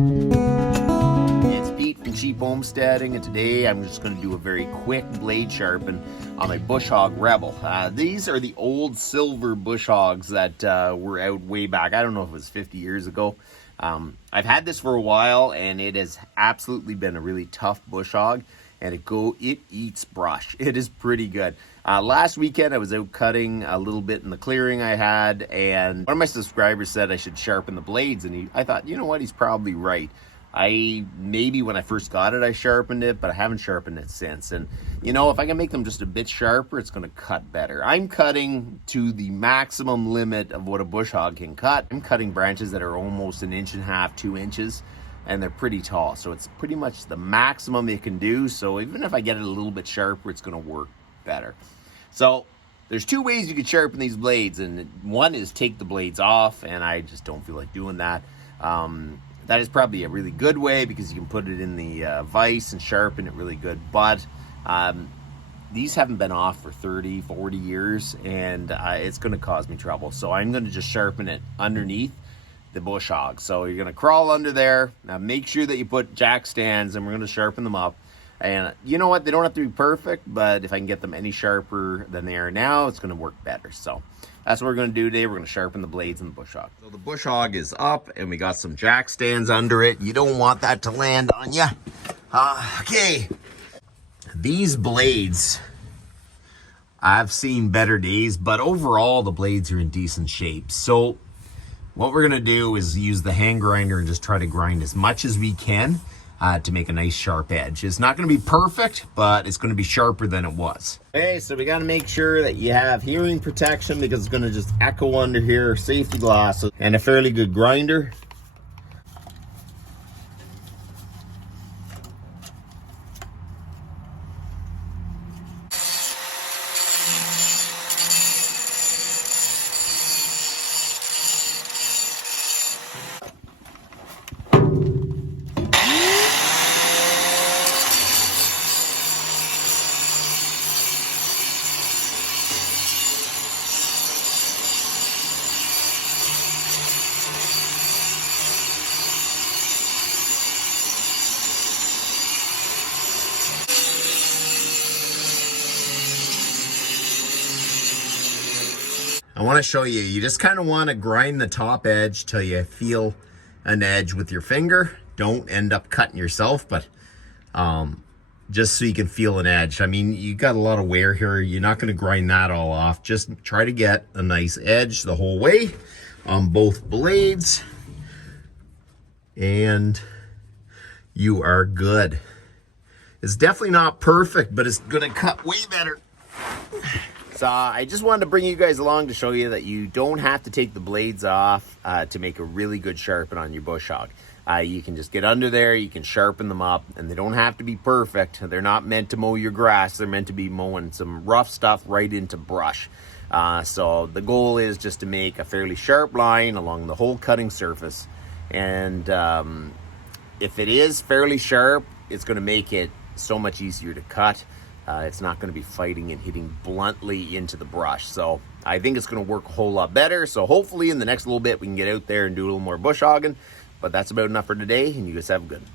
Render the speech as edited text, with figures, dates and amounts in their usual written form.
It's Pete from Cheap Homesteading, and today I'm just going to do a very quick blade sharpen on my Bush Hog Rebel. These are the old silver Bush Hogs that were out way back. I don't know if it was 50 years ago. I've had this for a while, and it has absolutely been a really tough Bush Hog, and it eats brush. It is pretty good. Last weekend I was out cutting a little bit in the clearing I had, and one of my subscribers said I should sharpen the blades, and I thought, you know what, he's probably right. Maybe when I first got it I sharpened it, but I haven't sharpened it since. And you know, if I can make them just a bit sharper, it's going to cut better. I'm cutting to the maximum limit of what a Bush Hog can cut. I'm cutting branches that are almost 1.5 inches, 2 inches, and they're pretty tall, so it's pretty much the maximum it can do. So even if I get it a little bit sharper, it's going to work better. So there's two ways you can sharpen these blades, and one is take the blades off, and I just don't feel like doing that. That is probably a really good way because you can put it in the vise and sharpen it really good, but these haven't been off for 30, 40 years, and it's going to cause me trouble. So I'm going to just sharpen it underneath the Bush Hog. So you're going to crawl under there. Now make sure that you put jack stands, and we're going to sharpen them up. And you know what? They don't have to be perfect, but if I can get them any sharper than they are now, it's going to work better. So that's what we're going to do today. We're going to sharpen the blades in the Bush Hog. So the Bush Hog is up, and we got some jack stands under it. You don't want that to land on you. Okay. These blades, I've seen better days, but overall the blades are in decent shape. So what we're going to do is use the hand grinder and just try to grind as much as we can to make a nice sharp edge. It's not going to be perfect, but it's going to be sharper than it was. Okay, so we got to make sure that you have hearing protection because it's going to just echo under here, safety glasses, and a fairly good grinder. I want to show you, you just kind of want to grind the top edge till you feel an edge with your finger. Don't end up cutting yourself, but just so you can feel an edge. I mean, you got a lot of wear here. You're not going to grind that all off. Just try to get a nice edge the whole way on both blades, and you are good. It's definitely not perfect, but it's going to cut way better. So I just wanted to bring you guys along to show you that you don't have to take the blades off to make a really good sharpen on your Bush Hog. You can just get under there, you can sharpen them up, and they don't have to be perfect. They're not meant to mow your grass. They're meant to be mowing some rough stuff right into brush. So the goal is just to make a fairly sharp line along the whole cutting surface. And if it is fairly sharp, it's going to make it so much easier to cut. It's not going to be fighting and hitting bluntly into the brush. So I think it's going to work a whole lot better. So hopefully in the next little bit we can get out there and do a little more bush hogging. But that's about enough for today, and you guys have a good one.